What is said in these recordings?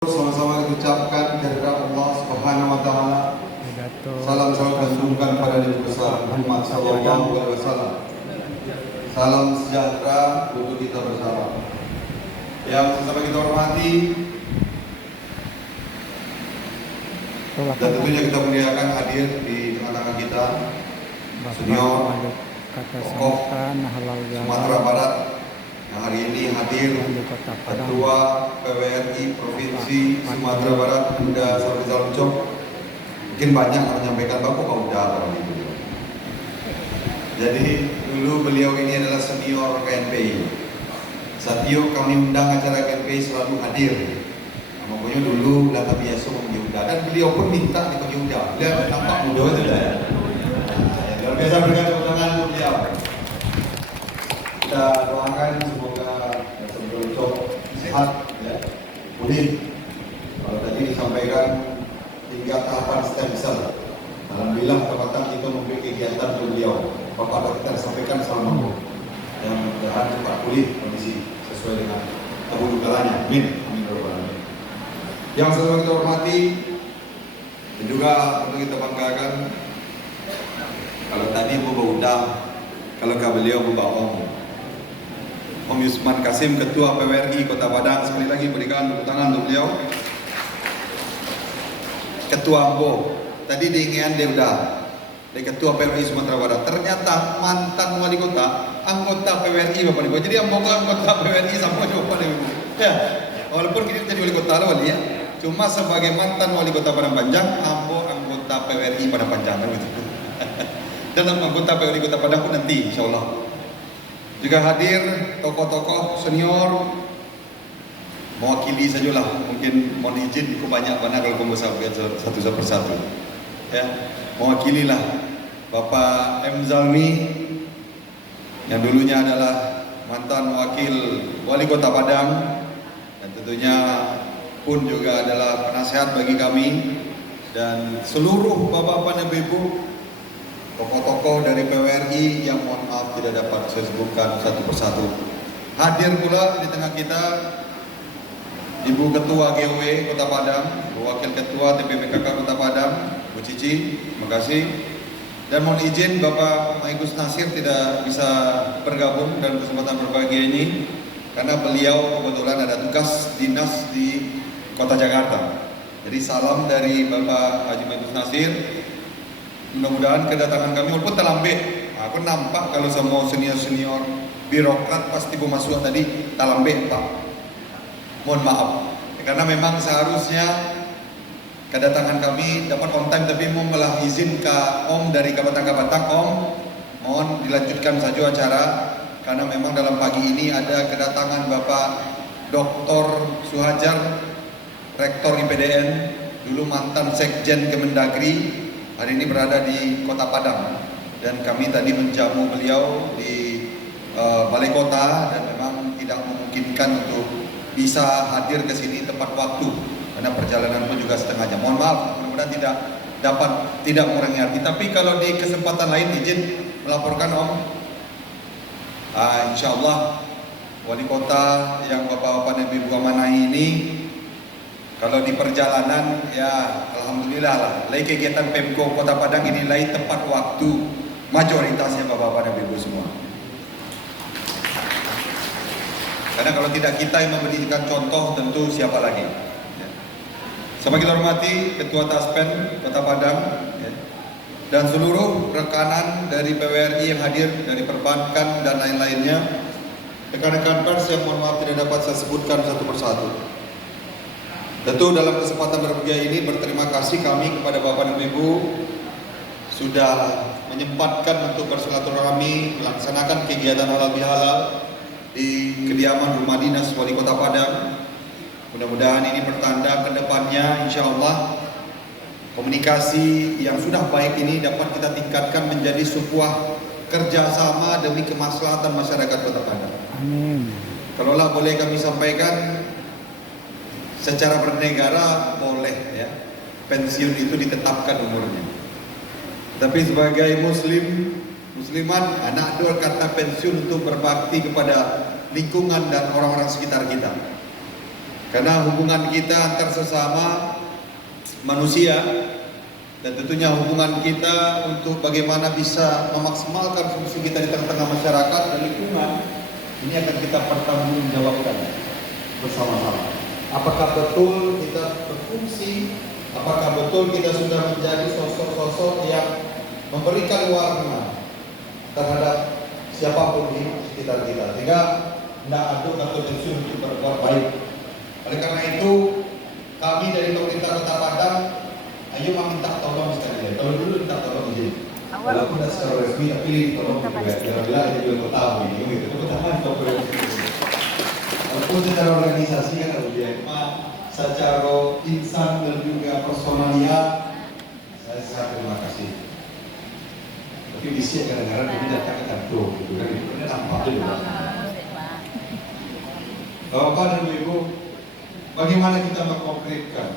Sama-sama kita ucapkan kehadirat Allah Subhanahu wa taala. Salam dan sungkan pada Nabi besar Muhammad sallallahu alaihi wasallam. Salam sejahtera untuk kita bersama. Yang sama kita hormati dan tentunya kita muliakan hadir di tengah-tengah kita senior tokoh Sumatera Barat yang hari ini hadir Ketua PWRI Provinsi Sumatera Barat Bunda Safrizal Ucok. Mungkin banyak yang menyampaikan Bapak udah orang itu. Jadi dulu beliau ini adalah senior KNPI. Setiap kami undang acara KNPI selalu hadir. Makanya dulu Lata biasa mengyuda dan beliau pun minta dipanggil. Dia nampak muda itu dah ya. Luar biasa berikan tepuk tangan untuk beliau. Kita doakan semoga sebelum Ucok sehat ya, pulih. Kalau tadi disampaikan hingga tahapan stem cell. Alhamdulillah kesempatan kita memberi kegiatan untuk beliau. Bapak kita sampaikan selama yang mudah-mudahan cepat pulih kondisi sesuai dengan tahun kalanya. Amin. Amin. Yang selalu kita hormati dan juga perlu kita banggakan. Kalau tadi Undang, kalau beliau Om Yusman Kasim, Ketua PWRI Kota Padang, sekali lagi berikan tepuk tangan untuk beliau. Ketua Ambo, tadi diinginkan dia udah dari Ketua PWRI Sumatera Barat. Ternyata mantan wali kota, anggota PWRI Bapak Ibu. Jadi anggota PWRI sama Bapak Ibu. Ya, walaupun kita jadi wali kota lah wali ya. Cuma sebagai mantan wali kota Padang Panjang, Ambo anggota PWRI Padang Panjang gitu. Dalam anggota PWRI Kota Padang pun nanti, insya Allah. Juga hadir tokoh-tokoh senior, mewakili sajalah. Mungkin mohon izin, itu banyak mana kalau kamu lihat satu persatu. Ya, mewakililah Bapak M. Zalmi yang dulunya adalah mantan wakil wali Kota Padang dan tentunya pun juga adalah penasehat bagi kami dan seluruh bapak-bapak dan ibu tokoh-tokoh dari PWRI yang mohon maaf tidak dapat saya sebutkan satu persatu. Hadir pula di tengah kita Ibu Ketua GW Kota Padang, Wakil Ketua TPPKK Kota Padang, Bu Cici, terima kasih. Dan mohon izin Bapak Maigus Nasir tidak bisa bergabung dalam kesempatan berbahagia ini karena beliau kebetulan ada tugas dinas di Kota Jakarta. Jadi salam dari Bapak Haji Maigus Nasir. Mudah-mudahan kedatangan kami walaupun terlambat. Aku nampak kalau semua senior-senior birokrat pasti pemasukan tadi terlambat Pak. Mohon maaf. Karena memang seharusnya kedatangan kami dapat on time, tapi mau malah izin ke Om dari Kabatang Om, mohon dilanjutkan saja acara karena memang dalam pagi ini ada kedatangan Bapak Dr. Suhajar, Rektor IPDN, dulu mantan Sekjen Kemendagri, hari ini berada di Kota Padang dan kami tadi menjamu beliau di Balai Kota dan memang tidak memungkinkan untuk bisa hadir ke sini tepat waktu karena perjalanan pun juga setengah jam. Mohon maaf, mudah-mudahan tidak mengurangi arti. Tapi kalau di kesempatan lain izin melaporkan Om, insya Allah wali kota yang bapak-bapak dan ibu amanai ini kalau di perjalanan ya alhamdulillah lah. Lagi kegiatan Pemko Kota Padang ini lagi tepat waktu mayoritasnya bapak-bapak dan ibu semua. Karena kalau tidak kita yang memberikan contoh tentu siapa lagi. Ya. Sama kita hormati Ketua Taspen Kota Padang ya, dan seluruh rekanan dari PWRI yang hadir dari perbankan dan lain-lainnya. Rekan-rekan pers yang mohon maaf tidak dapat saya sebutkan satu persatu. Tentu dalam kesempatan berbahagia ini berterima kasih kami kepada Bapak dan Ibu sudah menyempatkan untuk bersilaturahmi melaksanakan kegiatan halal bihalal di kediaman rumah dinas wali kota Padang. Mudah-mudahan ini bertanda ke depannya insya Allah komunikasi yang sudah baik ini dapat kita tingkatkan menjadi sebuah kerjasama demi kemaslahatan masyarakat Kota Padang. Amin. Kalaulah boleh kami sampaikan secara bernegara boleh ya pensiun itu ditetapkan umurnya. Tapi sebagai musliman anak dua kata pensiun untuk berbakti kepada lingkungan dan orang-orang sekitar kita. Karena hubungan kita antar sesama manusia dan tentunya hubungan kita untuk bagaimana bisa memaksimalkan fungsi kita di tengah-tengah masyarakat dan lingkungan, ini akan kita pertanggungjawabkan bersama-sama. Apakah betul kita berfungsi? Apakah betul kita sudah menjadi sosok-sosok yang memberikan warna terhadap siapapun di sekitar kita, sehingga tidak ada atau tensiun untuk berbuat baik. Oleh karena itu, kami dari pemerintah Kota Padang, ayo minta tolong sekali. Kalau dulu minta tolong izin, walaupun tidak secara resmi, tapi tolong juga. Bila ada juga kota ini, gitu. Pertama walaupun secara organisasi kan ada UJMA, secara insan dan juga personalia, saya sangat terima kasih. Tapi bisa kadang-kadang ini datang ke kantor, gitu kan? Ini nampak juga. Bapak dan Ibu, bagaimana kita mengkonkretkan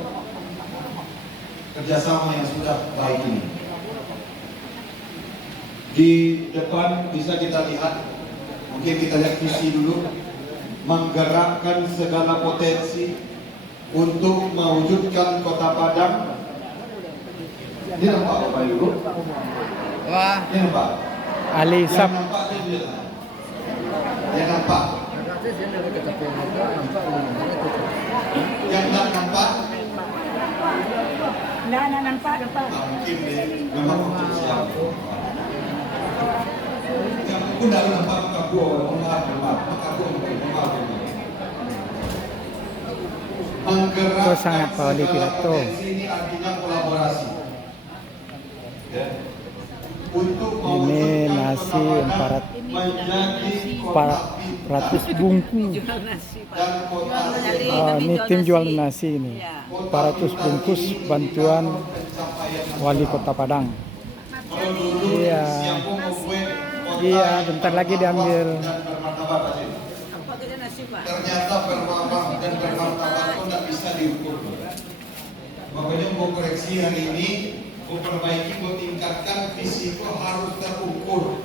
kerjasama yang sudah baik ini? Di depan bisa kita lihat, mungkin kita lihat visi dulu, menggerakkan segala potensi untuk mewujudkan Kota Padang. Ini nampak Bapak Ibu? Wah, Ini nampak? Ali Yang Sab. nampak itu yang nampak. Yang tak nampak? Nah, nampak. Mungkin memang untuk siapa? Yang pun tidak nampak maka gua maka gua menggerakkan Itu sangat Pak Wali pidato. ini artinya kolaborasi. Ya. Untuk Ini nasi 400 bungkus. Ini tim jual nasi ini. 400 bungkus bantuan Wali Kota Padang. Iya. Iya, bentar lagi diambil. Ternyata bermartabat dan bermartabat pun tidak bisa diukur. Makanya mau koreksi hari ini, mau perbaiki, mau tingkatkan, visi itu harus terukur.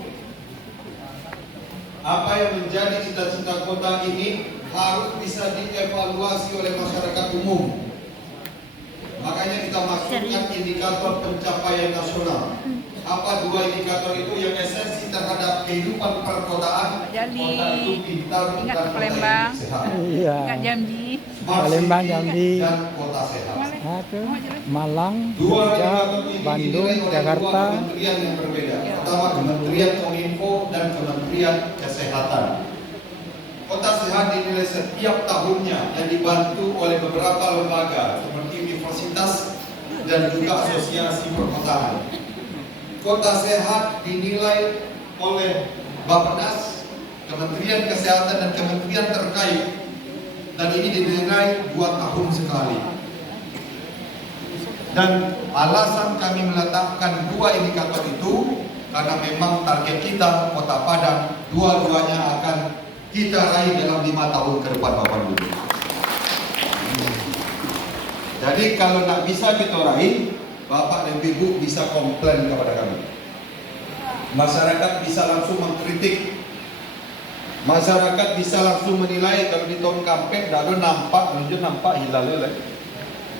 Apa yang menjadi cita-cita kota ini harus bisa dievaluasi oleh masyarakat umum. Makanya kita masukkan indikator pencapaian nasional. Apa dua indikator itu yang esensi terhadap kehidupan perkotaan? Kota itu pintar, Ingat bukan kota Palembang. yang sehat. Iya. Ingat Jambi. Palembang, Jambi, Dan kota sehat. Malang, Dua Jogja, indikator ini Bandung, dinilai oleh Jakarta. dua kementerian yang berbeda. Pertama Kementerian Kominfo dan Kementerian Kesehatan. Kota sehat dinilai setiap tahunnya yang dibantu oleh beberapa lembaga seperti universitas dan juga asosiasi perkotaan. Kota sehat dinilai oleh Bappenas, Kementerian Kesehatan dan kementerian terkait, dan ini dinilai 2 tahun sekali. Dan alasan kami meletakkan dua indikator itu karena memang target kita Kota Padang dua-duanya akan kita raih dalam 5 tahun ke depan, Bapak Ibu. Jadi kalau tak bisa kita raih, Bapak dan Ibu bisa komplain kepada kami. Masyarakat bisa langsung mengkritik. Masyarakat bisa langsung menilai. Kalau di tahun kampanye dah nampak hilal lele.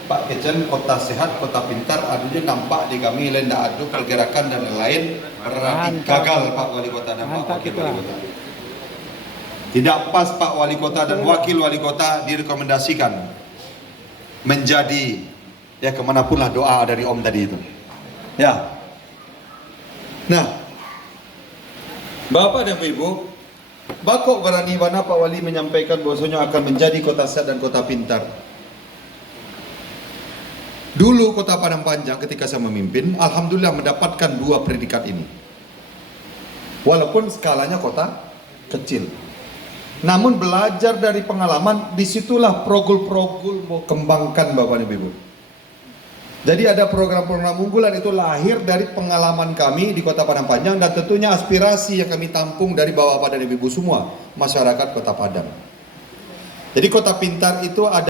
Pak Kecen kota sehat, kota pintar, adunya nampak di kami lenda adu pergerakan dan lain-lain berarti gagal Pak Wali Kota dan Pak Wakil Wali Kota. Tidak pas Pak Wali Kota dan Wakil Wali Kota direkomendasikan menjadi ya kemanapun lah doa dari Om tadi itu. Ya. Nah, Bapak dan Ibu, bakok berani mana Pak Wali menyampaikan bahwasanya akan menjadi kota sehat dan kota pintar. Dulu Kota Padang Panjang ketika saya memimpin, alhamdulillah mendapatkan 2 predikat ini. Walaupun skalanya kota kecil. Namun belajar dari pengalaman, disitulah progul-progul mau kembangkan Bapak dan Ibu. Jadi ada program-program unggulan itu lahir dari pengalaman kami di Kota Padang Panjang dan tentunya aspirasi yang kami tampung dari Bapak dan Ibu semua, masyarakat Kota Padang. Jadi kota pintar itu ada